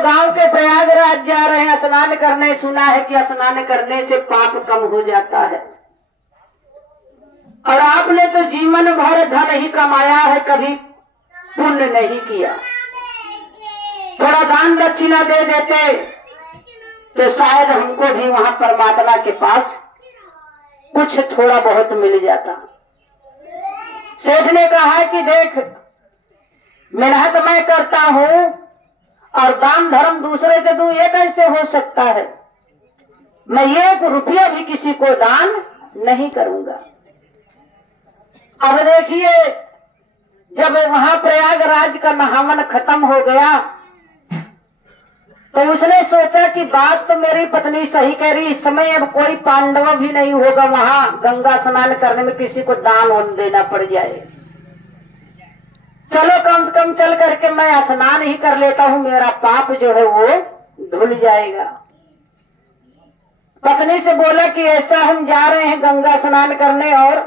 गांव के प्रयागराज जा रहे हैं स्नान करने। सुना है कि स्नान करने से पाप कम हो जाता है। और आपने तो जीवन भर धन ही कमाया है, कभी पुण्य नहीं किया। थोड़ा दान दक्षिणा दे देते तो शायद हमको भी वहां परमात्मा के पास कुछ थोड़ा बहुत मिल जाता। सेठ ने कहा कि देख, मेहनत मैं करता हूं और दान धर्म दूसरे के दूं, ये कैसे हो सकता है? मैं 1 रुपया भी किसी को दान नहीं करूंगा। अब देखिए, जब वहां प्रयागराज का नहावन खत्म हो गया तो उसने सोचा कि बात तो मेरी पत्नी सही कह रही, इस समय अब कोई पांडव भी नहीं होगा वहां गंगा स्नान करने में, किसी को दान वान देना पड़ जाए। चलो कम से कम चल करके मैं स्नान ही कर लेता हूं, मेरा पाप जो है वो धुल जाएगा। पत्नी से बोला कि ऐसा हम जा रहे हैं गंगा स्नान करने और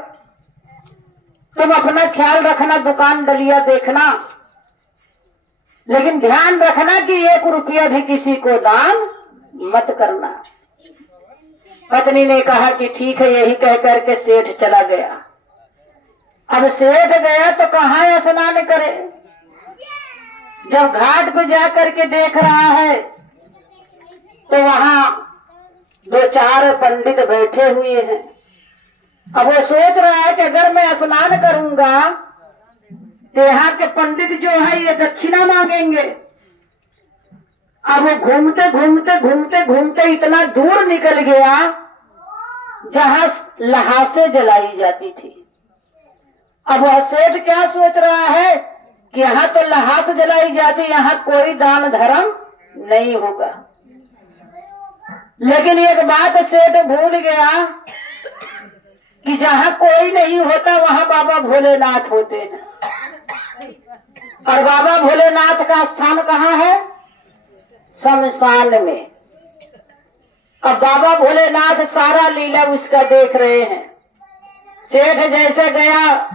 तुम अपना ख्याल रखना, दुकान डलिया देखना, लेकिन ध्यान रखना कि 1 रुपया भी किसी को दान मत करना। पत्नी ने कहा कि ठीक है। यही कह करके सेठ चला गया। अब सेठ गया तो कहाँ स्नान करे? जब घाट पे जाकर के देख रहा है तो वहां 2-4 पंडित बैठे हुए हैं। अब वो सोच रहा है कि अगर मैं स्नान करूंगा तो यहाँ के पंडित जो है ये दक्षिणा मांगेंगे। अब वो घूमते घूमते घूमते घूमते इतना दूर निकल गया जहां लहासे जलाई जाती थी। अब वह सेठ क्या सोच रहा है कि यहाँ तो लहास जलाई जाती, यहाँ कोई दान धर्म नहीं होगा। लेकिन एक बात सेठ भूल गया कि जहाँ कोई नहीं होता वहाँ बाबा भोलेनाथ होते हैं। और बाबा भोलेनाथ का स्थान कहाँ है? शमशान में। अब बाबा भोलेनाथ सारा लीला उसका देख रहे हैं। सेठ जैसे गया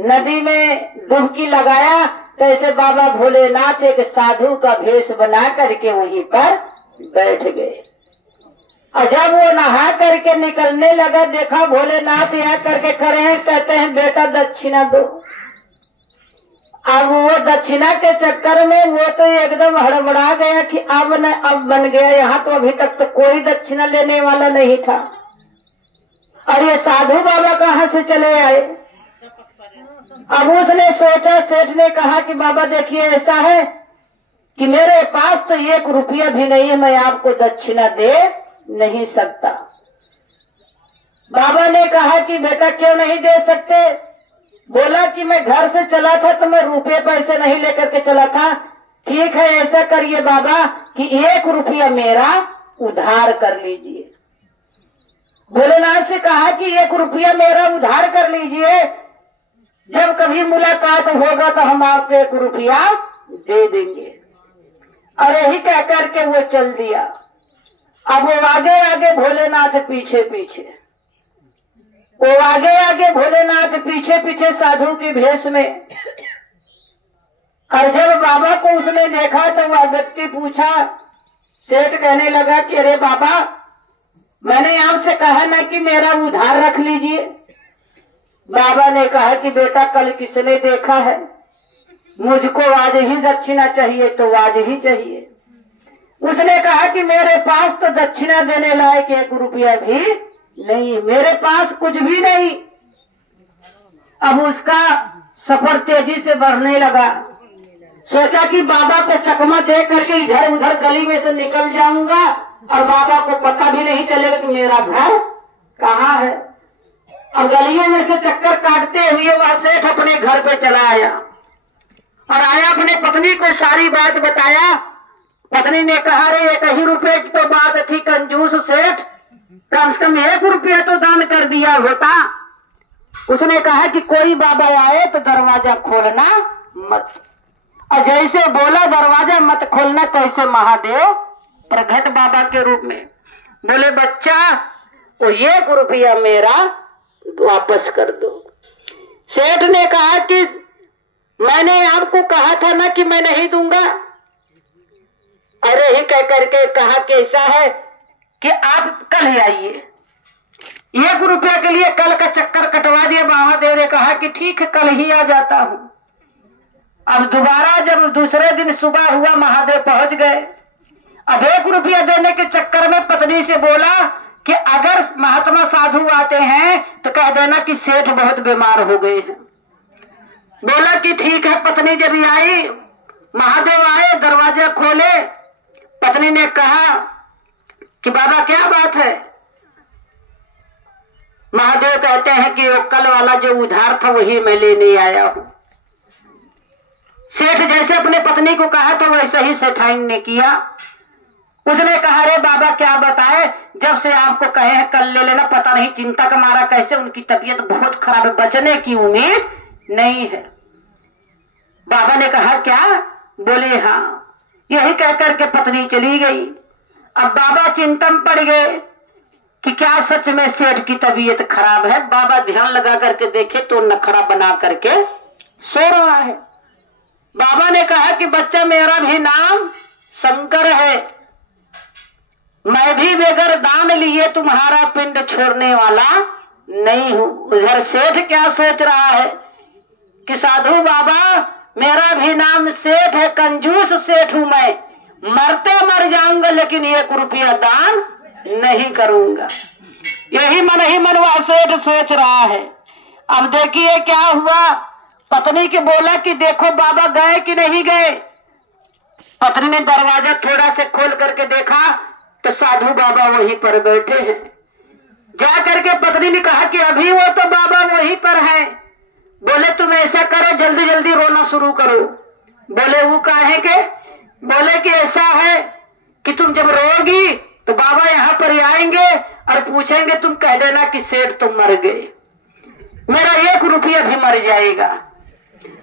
नदी में डुबकी लगाया, तैसे बाबा भोलेनाथ एक साधु का भेष बना करके वहीं पर बैठ गए। और जब वो नहा करके निकलने लगा, देखा भोलेनाथ यहाँ करके खड़े हैं, कहते हैं बेटा दक्षिणा दो। अब वो दक्षिणा के चक्कर में वो तो एकदम हड़बड़ा गया कि अब बन गया। यहाँ तो अभी तक तो कोई दक्षिणा लेने वाला नहीं था और ये साधु बाबा कहाँ से चले आए। अब उसने सोचा, सेठ ने कहा कि बाबा देखिए ऐसा है कि मेरे पास तो 1 रुपया भी नहीं है, मैं आपको दक्षिणा दे नहीं सकता। बाबा ने कहा कि बेटा क्यों नहीं दे सकते? बोला कि मैं घर से चला था तो मैं रुपये पैसे नहीं लेकर के चला था। ठीक है, ऐसा करिए बाबा कि 1 रुपया मेरा उधार कर लीजिए। भोलेनाथ से कहा कि 1 रुपया मेरा उधार कर लीजिए, जब कभी मुलाकात होगा तो हम आपको 1 रुपया दे देंगे। और यही कह करके वो चल दिया। अब वो आगे आगे भोलेनाथ पीछे पीछे, वो आगे आगे भोलेनाथ पीछे पीछे साधु के भेष में। और जब बाबा को उसने देखा तो वह व्यक्ति पूछा, सेठ कहने लगा कि अरे बाबा, मैंने आपसे कहा ना कि मेरा उधार रख लीजिए। बाबा ने कहा कि बेटा कल किसने देखा है, मुझको आज ही दक्षिणा चाहिए तो आज ही चाहिए। उसने कहा कि मेरे पास तो दक्षिणा देने लायक 1 रुपया भी नहीं, मेरे पास कुछ भी नहीं। अब उसका सफर तेजी से बढ़ने लगा। सोचा कि बाबा को चकमा दे करके इधर उधर गली में से निकल जाऊंगा और बाबा को पता भी नहीं चलेगा कि मेरा घर कहाँ है। और गलियों में से चक्कर काटते हुए वह सेठ अपने घर पे चला आया और आया, अपने पत्नी को सारी बात बताया। पत्नी ने कहा, अरे 1 ही रुपये की तो बात थी, कंजूस सेठ, कम से कम 1 रुपया तो दान कर दिया होता। उसने कहा कि कोई बाबा आए तो दरवाजा खोलना मत। और जैसे बोला दरवाजा मत खोलना, तैसे महादेव प्रकट बाबा के रूप में बोले, बच्चा वो 1 रुपया मेरा वापस कर दो। सेठ ने कहा कि मैंने आपको कहा था ना कि मैं नहीं दूंगा। और कह करके कहा कि ऐसा है कि आप कल ही आइए। 1 रुपया के लिए कल का चक्कर कटवा दिया। महादेव ने कहा कि ठीक है, कल ही आ जाता हूं। अब दोबारा जब दूसरे दिन सुबह हुआ, महादेव पहुंच गए। अब 1 रुपया देने के चक्कर में पत्नी से बोला कि अगर महात्मा साधु आते हैं तो कह देना कि सेठ बहुत बीमार हो गए हैं। बोला कि ठीक है। पत्नी जब आई, महादेव आए, दरवाजा खोले। पत्नी ने कहा कि बाबा क्या बात है? महादेव कहते हैं कि वो कल वाला जो उधार था वही मैं लेने आया हूं। सेठ जैसे अपने पत्नी को कहा तो वैसे ही सेठाइन ने किया। उसने कहा रे बाबा क्या बताए, जब से आपको कहे हैं कल ले लेना, पता नहीं चिंता का मारा कैसे उनकी तबीयत बहुत खराब है, बचने की उम्मीद नहीं है। बाबा ने कहा क्या? बोले हाँ। यही कहकर के पत्नी चली गई। अब बाबा चिंता में पड़ गए कि क्या सच में सेठ की तबीयत खराब है। बाबा ध्यान लगा करके देखे तो नखरा बना करके सो रहा है। बाबा ने कहा कि बच्चा मेरा भी नाम शंकर है, मैं भी बगैर दान लिए तुम्हारा पिंड छोड़ने वाला नहीं हूं। उधर सेठ क्या सोच रहा है कि साधु बाबा मेरा भी नाम सेठ है, कंजूस सेठ हूं मैं, मरते मर जाऊंगा लेकिन 1 रुपया दान नहीं करूंगा। यही मन ही मन वह सेठ सोच रहा है। अब देखिए क्या हुआ। पत्नी के बोला कि देखो बाबा गए कि नहीं गए। पत्नी ने दरवाजा थोड़ा से खोल करके देखा तो साधु बाबा वहीं पर बैठे हैं। जा करके पत्नी ने कहा कि अभी वो तो बाबा वहीं पर है। बोले तुम ऐसा करो, जल्दी जल्दी रोना शुरू करो। बोले वो काहे के? बोले कि ऐसा है कि तुम जब रोगी तो बाबा यहाँ पर आएंगे और पूछेंगे, तुम कह देना कि सेठ तुम मर गए, मेरा 1 रुपया भी मर जाएगा,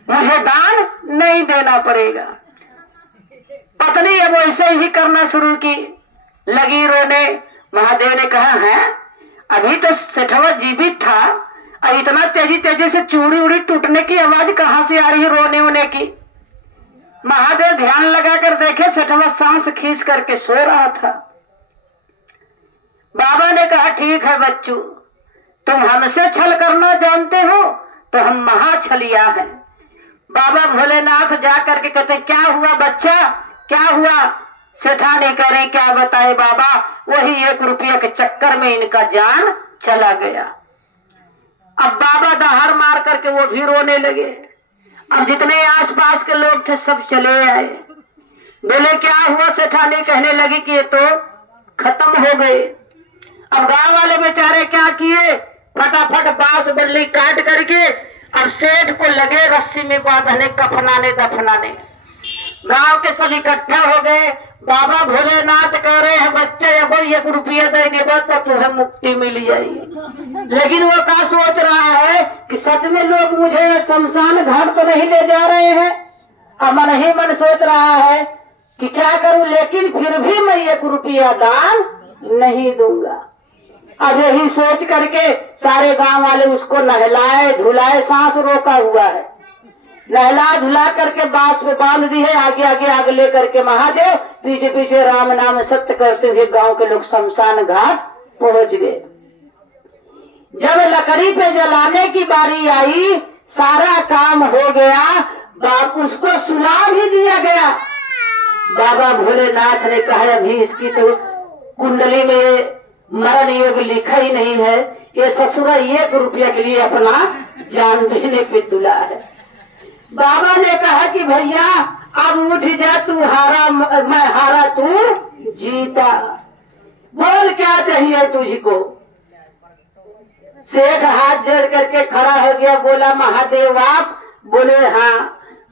मुझे दान नहीं देना पड़ेगा। पत्नी अब वैसे ही करना शुरू की, लगी रोने। महादेव ने कहा है अभी तो सेठवा जीवित था और इतना तेजी तेजी से चूड़ी उड़ी टूटने की आवाज कहां से आ रही है रोने होने की। महादेव ध्यान लगाकर देखे, सेठवा सांस खींच करके सो रहा था। बाबा ने कहा ठीक है बच्चू, तुम हमसे छल करना जानते हो तो हम महाछलिया हैं। बाबा भोलेनाथ जा करके कहते क्या हुआ बच्चा, क्या हुआ? सेठानी कह रहे क्या बताए बाबा, वही 1 रुपया के चक्कर में इनका जान चला गया। अब बाबा दहाड़ मार करके वो भी रोने लगे। अब जितने आसपास के लोग थे सब चले आए। बोले क्या हुआ? सेठानी कहने लगी कि ये तो खत्म हो गए। अब गांव वाले बेचारे क्या किए, फटाफट बांस बल्ली काट करके अब सेठ को लगे रस्सी में बांधने, कफनाने दफनाने। गांव के सब इकट्ठा हो गए। बाबा भोलेनाथ कह रहे हैं बच्चे अब 1 रुपया देने बाद तो तुम्हें मुक्ति मिल जाएगी। लेकिन वो क्या सोच रहा है कि सच में लोग मुझे शमशान घाट तो नहीं ले जा रहे हैं। अब मन ही मन सोच रहा है कि क्या करूं, लेकिन फिर भी मैं 1 रुपया दान नहीं दूंगा। अब यही सोच करके सारे गांव वाले उसको नहलाए धुलाए, सांस रोका हुआ है, नहला धुला करके बांस पे बांध दी है। आगे आगे आग ले करके महादेव, पीछे पीछे राम नाम सत्य करते हुए गांव के लोग शमशान घाट पहुंच गए। जब लकड़ी पे जलाने की बारी आई, सारा काम हो गया, बाप उसको सुला भी दिया गया। बाबा भोलेनाथ ने कहा अभी इसकी तो कुंडली में मरण योग लिखा ही नहीं है, ये ससुरा 1 रुपया के लिए अपना जान देने पे तुला है। बाबा ने कहा कि भैया अब उठ जा, तू हारा मैं हारा तू जीता, बोल क्या चाहिए तुझको। सेठ हाथ जोड़ करके खड़ा हो गया, बोला महादेव आप? बोले हाँ।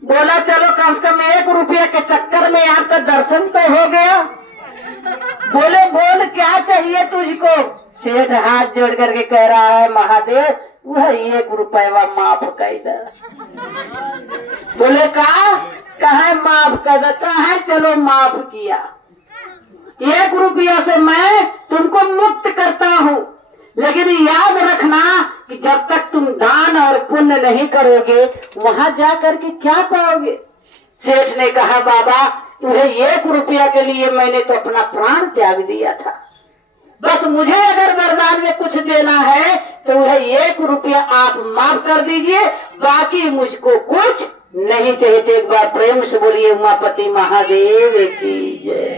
बोला चलो कम से कम 1 रुपया के चक्कर में आपका दर्शन तो हो गया। बोले बोल क्या चाहिए तुझको। सेठ हाथ जोड़ करके कह रहा है महादेव वह 1 रुपया माफ कर दे। बोले कहा माफ कर देता है, चलो माफ किया। 1 रुपया से मैं तुमको मुक्त करता हूँ, लेकिन याद रखना कि जब तक तुम दान और पुण्य नहीं करोगे वहां जा करके क्या पाओगे। सेठ ने कहा बाबा तुम्हें 1 रुपया के लिए मैंने तो अपना प्राण त्याग दिया था। बस मुझे अगर वरदान में कुछ देना है तो वह 1 रुपया आप माफ कर दीजिए, बाकी मुझको कुछ नहीं चाहिए। तो एक बार प्रेम से बोलिए उमापति महादेव की जय।